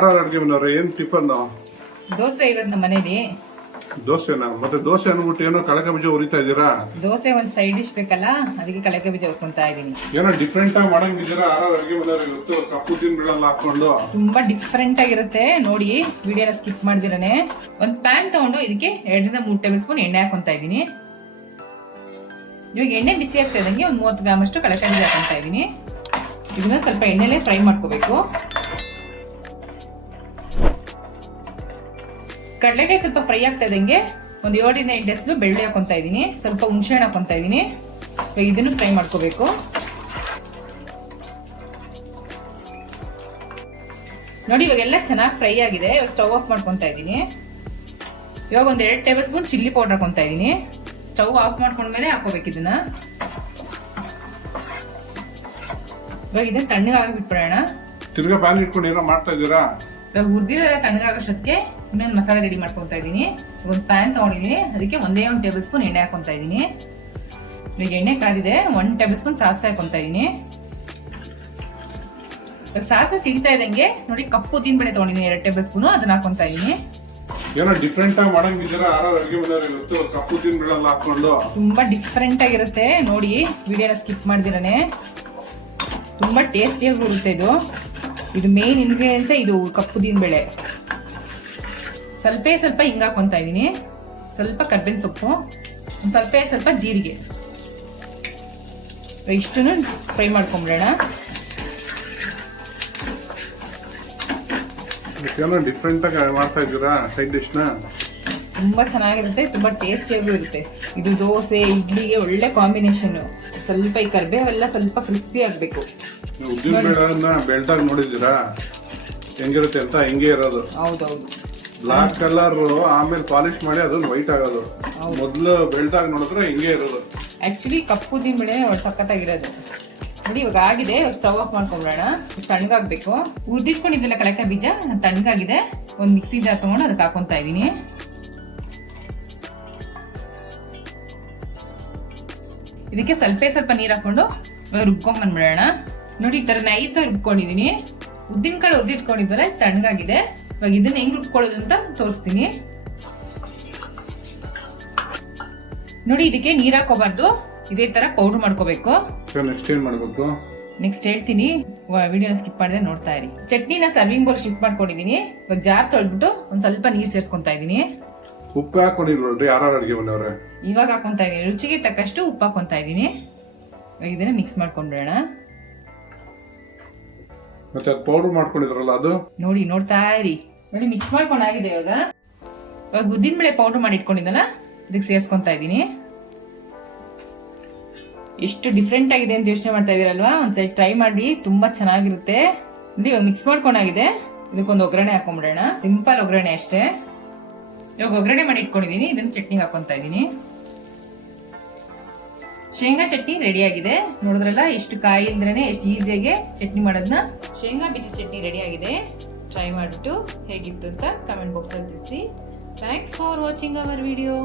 ಆರಾರು ಅಡುಗೆ ಮನೆಯವ್ರೆ ಏನ್ ಟಿಫನ್? ದೋಸೆ ಇವತ್ತು ನಮ್ಮ ಮನೇಲಿ. ದೋಸೆನಾ? ಮತ್ತೆ ದೋಸೆ ಅನ್ಬಿಟ್ಟು ಏನೋ ಕಳಕ ಬೀಜ ಉರಿತಾ ಇದ್ದೀರಾ? ದೋಸೆ ಒಂದು ಸೈಡ್ ಡಿಶ್ ಬೇಕಲ್ಲ, ಅದಕ್ಕೆ ಕಳಕ ಬೀಜ ಹುರ್ಕೊಂತಾ ಇದೀನಿ. ಏನೋ ಡಿಫ್ರೆಂಟ್ ಆಗಿ ಮಾಡಂಗಿದ್ದೀರಾ ಆರಾರು ಅಡುಗೆ ಮನೆಯವ್ರು ಇವತ್ತು, ಕಪ್ಪು ತಿನ್ಬಿಡಲ್ಲ ಹಾಕೊಂಡು. ತುಂಬಾ ಡಿಫ್ರೆಂಟ್ ಆಗಿರುತ್ತೆ ನೋಡಿ, ವಿಡಿಯೋನ ಸ್ಕಿಪ್ ಮಾಡ್ದಿರನೆ. ಒಂದು ಪ್ಯಾನ್ ತಗೊಂಡು ಇದಕ್ಕೆ 2-3 ಟೇಬಲ್ ಸ್ಪೂನ್ ಎಣ್ಣೆ ಹಾಕೊಂತಾ ಇದೀನಿ. ಇವಾಗ ಎಣ್ಣೆ ಬಿಸಿ ಆಗ್ತಾ ಇದ್ದಂಗೆ ಒಂದು 30 ಗ್ರಾಮ್ ಅಷ್ಟು ಕಳಕ ಬೀಜ ಹಾಕೊಂತಾ ಇದೀನಿ. ಇದನ್ನ ಸ್ವಲ್ಪ ಎಣ್ಣೆಲೆ ಫ್ರೈ ಮಾಡ್ಕೋಬೇಕು. ಕಡಲೆಕಾಯಿ ಸ್ವಲ್ಪ ಫ್ರೈ ಆಗ್ತಾ ಇದ್ದಂಗೆ ಒಂದು 7-8 ಎಸಳು ಬೆಳ್ಳುಳ್ಳಿ ಹಾಕೊಂತಾ ಇದೀನಿ. ಸ್ವಲ್ಪ ಹುಣಸೆ ಹಣ್ಣು ಹಾಕೊಂತಾ ಇದೀನಿ. ಇದನ್ನು ಫ್ರೈ ಮಾಡ್ಕೋಬೇಕು. ನೋಡಿ ಇವಾಗೆಲ್ಲ ಚೆನ್ನಾಗಿ ಫ್ರೈ ಆಗಿದೆ. ಇವಾಗ ಸ್ಟವ್ ಆಫ್ ಮಾಡ್ಕೊಂತಾ ಇದೀನಿ. ಇವಾಗ ಒಂದು 2 ಟೇಬಲ್ ಸ್ಪೂನ್ ಚಿಲ್ಲಿ ಪೌಡರ್ ಹಾಕೊಂತಾ ಇದೀನಿ. ಸ್ಟವ್ ಆಫ್ ಮಾಡ್ಕೊಂಡ್ಮೇಲೆ ಹಾಕೋಬೇಕು ಇದನ್ನ. ಇವಾಗ ಇದನ್ನ ತಣ್ಣಗಾಗಿ ಬಿಟ್ಬಿಡೋಣ. ತಿರ್ಗಾ ಪ್ಯಾನ್ ಇಟ್ಕೊಂಡು ಏನೋ ಮಾಡ್ತಾ ಇದ್ದೀರಾ? ಇವಾಗ ಹುರಿದಿರೋದ ತಣ್ಣಗಾಗೋಷ್ಟೊತ್ತಿಗೆ ಇನ್ನೊಂದು ಮಸಾಲೆ ರೆಡಿ ಮಾಡ್ಕೊತಾ ಇದ್ದೀನಿ. ಒಂದು ಪ್ಯಾನ್ ತಗೊಂಡಿದ್ದೀನಿ, ಅದಕ್ಕೆ 1 ಟೇಬಲ್ ಸ್ಪೂನ್ ಎಣ್ಣೆ ಹಾಕೊಂತಾ ಇದ್ದೀನಿ. ಇವಾಗ ಎಣ್ಣೆ ಕಾದಿದೆ, 1 ಟೇಬಲ್ ಸ್ಪೂನ್ ಸಾಸಿವೆ ಹಾಕೊಂತಾ ಇದ್ದೀನಿ. ಇವಾಗ ಸಾಸಿವೆ ಸಿಡ್ತಾ ಇದ್ದಂಗೆ ನೋಡಿ ಕಪ್ಪು ಉದ್ದಿನಬೇಳೆ ತಗೊಂಡಿದ್ದೀನಿ 2 ಟೇಬಲ್ ಸ್ಪೂನ್, ಅದನ್ನ ಹಾಕೊಂತಾ ಇದ್ದೀನಿ. ಏನೋ ಡಿಫ್ರೆಂಟ್ ಆಗಿ ಮಾಡಂಗಿದ್ದೀರಾ ಆರಾರು ಅಡುಗೆ ಮನೆಯವ್ರು ಇವತ್ತು, ಕಪ್ಪು ತಿನ್ಬಿಡಲ್ಲ ಹಾಕೊಂಡು. ತುಂಬಾ ಡಿಫ್ರೆಂಟ್ ಆಗಿರುತ್ತೆ ನೋಡಿ, ವಿಡಿಯೋನ ಸ್ಕಿಪ್ ಮಾಡ್ದಿರನೆ. ತುಂಬಾ ಟೇಸ್ಟಿಯಾಗಿ ಇರುತ್ತೆ ಇದು. ಇದು ಮೇನ್ ಇಂಗ್ರೀಡಿಯೆಂಟ್ಸೇ ಇದು, ಕಪ್ಪು ಉದ್ದಿನಬೇಳೆ. ಸ್ವಲ್ಪ ಹಿಂಗ ಹಾಕೊಂತಾ ಇದೀನಿ, ಸ್ವಲ್ಪ ಕರ್ಬೇವಿನ ಸೊಪ್ಪು, ಸ್ವಲ್ಪ ಜೀರಿಗೆ. ಇಷ್ಟನ್ನು ಫ್ರೈ ಮಾಡ್ಕೊಂಬಿಡೋಣ. ಏನೋ ಡಿಫ್ರೆಂಟ್ ಆಗಿ ಮಾಡ್ತಾ ಇದ್ದೀರಾ ಸೈಡ್ ಡಿಶ್ನ. ತುಂಬಾ ಚೆನ್ನಾಗಿರುತ್ತೆ, ತುಂಬಾ ಟೇಸ್ಟಿಯಾಗೂ ಇರುತ್ತೆ. ಇದು ದೋಸೆ ಇಡ್ಲಿಗೆ ಒಳ್ಳೆ ಕಾಂಬಿನೇಷನ್. ಸ್ವಲ್ಪ ಈ ಕರ್ಬೇವೆಲ್ಲ ಸ್ವಲ್ಪ ಕ್ರಿಸ್ಪಿ ಆಗ್ಬೇಕು. ಉದ್ದಿನಬೇಳೆನ ಬೆಳ್ದಾಗ ನೋಡಿದ್ದೀರಾ ಹೆಂಗಿರುತ್ತೆ ಅಂತ? ಹಿಂಗೆ ಇರೋದು. ಹೌದೌದು, ಬ್ಲಾಕ್ ಕಲರ್ ಆಮೇಲೆ ಪಾಲಿಶ್ ಮಾಡಿ ಅದನ್ನ ವೈಟ್ ಆಗೋದು. ಮೊದ್ಲು ಬೆಳ್ದಾಗ ನೋಡಿದ್ರೆ ಹಿಂಗೆ ಇರೋದು. ಆಕ್ಚುಲಿ ಕಪ್ಪು ಉದ್ದಿನಬೇಳೆ ಸಖತ್ತಾಗಿರೋದು. ನೋಡಿ ಇವಾಗ ಆಗಿದೆ. ಇವಾಗ ಸ್ಟವ್ ಆಫ್ ಮಾಡ್ಕೊಂಡ್ಬಿಡೋಣ. ತಣ್ಣಗಾಗ್ಬೇಕು. ಉದ್ದಿಟ್ಕೊಂಡಿದ್ದೆಲ್ಲ ಕಳಕ ಬೀಜ ತಣ್ಣಗಾಗಿದೆ. ಒಂದು ಮಿಕ್ಸಿ ಜಾರ್ ತಗೊಂಡು ಅದಕ್ಕೆ ಹಾಕೊಂತಾ ಇದೀನಿ. ಇದಕ್ಕೆ ಸ್ವಲ್ಪ ನೀರು ಹಾಕೊಂಡು ರುಬ್ಕೊಂಡ್ ಬಂದ್ಬಿಡೋಣ. ನೋಡಿ ಈ ತರ ನೈಸ್ ಆಗಿ ರುಬ್ಕೊಂಡಿದೀನಿ. ಉದ್ದಿನಕಾಳು ಉದ್ದಿಟ್ಕೊಂಡಿದ್ದಲ್ಲ ತಣ್ಣಗಾಗಿದೆ. ಇವಾಗ ಇದನ್ನ ಹೆಂಗ್ ರುಬ್ಕೊಳ್ಳೋದು ಅಂತ ತೋರಿಸ್ತೀನಿ. ನೋಡಿ ಇದಕ್ಕೆ ನೀರ್ ಹಾಕೋಬಾರ್ದು, ಇದೇ ತರ ಪೌಡರ್ ಮಾಡ್ಕೋಬೇಕು. ನೆಕ್ಸ್ಟ್ ಏನ್ ಮಾಡ್ಬೇಕು? ನೆಕ್ಸ್ಟ್ ಹೇಳ್ತೀನಿ, ವಿಡಿಯೋನ ಸ್ಕಿಪ್ ಮಾಡಿದ್ರೆ ನೋಡ್ತಾ ಇರಿ. ಚಟ್ನಿನ ಸರ್ವಿಂಗ್ ಬೌಲ್ ಶಿಫ್ಟ್ ಮಾಡ್ಕೊಂಡಿದೀನಿ. ಇವಾಗ ಜಾರ್ ತೊಳ್ಬಿಟ್ಟು ಒಂದ್ ಸ್ವಲ್ಪ ನೀರ್ ಸೇರ್ಸ್ಕೊಂತಾ ಇದೀನಿ. ಉಪ್ಪು ಹಾಕೊಂಡಿಲ್ವಲ್ರಿ ಆರಾರು ಅಡುಗೆ ಮನೆಯವ್ರೆ? ಇವಾಗ ಹಾಕೊಂತಾ ಇದೀನಿ. ರುಚಿಗೆ ತಕ್ಕಷ್ಟು ಉಪ್ಪು ಹಾಕೊಂತಾ ಇದೀನಿ. ಇದನ್ನ ಮಿಕ್ಸ್ ಮಾಡ್ಕೊಂಡ್ಬಿಡೋಣ. ಮತ್ತೆ ಅದು ಪೌಡರ್ ಮಾಡ್ಕೊಂಡಿದ್ರಲ್ಲ ಅದು ನೋಡಿ, ನೋಡ್ತಾ ಇರಿ. ನೋಡಿ ಮಿಕ್ಸ್ ಮಾಡ್ಕೊಂಡಾಗಿದೆ. ಇವಾಗ ಉದ್ದಿನಬೇಳೆ ಪೌಡರ್ ಮಾಡಿ ಇಟ್ಕೊಂಡಿದ್ದಲ್ಲ ಇದಕ್ಕೆ ಸೇರ್ಸ್ಕೊಂತಾ ಇದೀನಿ. ಎಷ್ಟು ಡಿಫ್ರೆಂಟ್ ಆಗಿದೆ ಅಂತ ಯೋಚನೆ ಮಾಡ್ತಾ ಇದೀರಲ್ವಾ? ಒಂದ್ಸರಿ ಟ್ರೈ ಮಾಡಿ, ತುಂಬಾ ಚೆನ್ನಾಗಿರುತ್ತೆ. ನೋಡಿ ಇವಾಗ ಮಿಕ್ಸ್ ಮಾಡ್ಕೊಂಡಾಗಿದೆ. ಇದಕ್ಕೊಂದು ಒಗ್ಗರಣೆ ಹಾಕೊಂಡ್ಬಿಡೋಣ. ಸಿಂಪಲ್ ಒಗ್ಗರಣೆ ಅಷ್ಟೇ. ಇವಾಗ ಒಗ್ಗರಣೆ ಮಾಡಿ ಇಟ್ಕೊಂಡಿದೀನಿ. ಇದನ್ನ ಚಟ್ನಿಗೆ ಹಾಕೊಂತಾ ಇದೀನಿ. ಶೇಂಗಾ ಚಟ್ನಿ ರೆಡಿ ಆಗಿದೆ. ನೋಡಿದ್ರಲ್ಲ, ಎಷ್ಟು ಕಾಯಿ ಇಲ್ದ್ರೇನೆ ಎಷ್ಟು ಈಸಿಯಾಗಿ ಚಟ್ನಿ ಮಾಡೋದನ್ನ. ಶೇಂಗಾ ಬೀಜ ಚಟ್ನಿ ರೆಡಿ ಆಗಿದೆ. ಟ್ರೈ ಮಾಡಿಬಿಟ್ಟು ಹೇಗಿತ್ತು ಅಂತ ಕಮೆಂಟ್ ಬಾಕ್ಸ್ ಅಲ್ಲಿ ತಿಳಿಸಿ. Thanks for watching our video.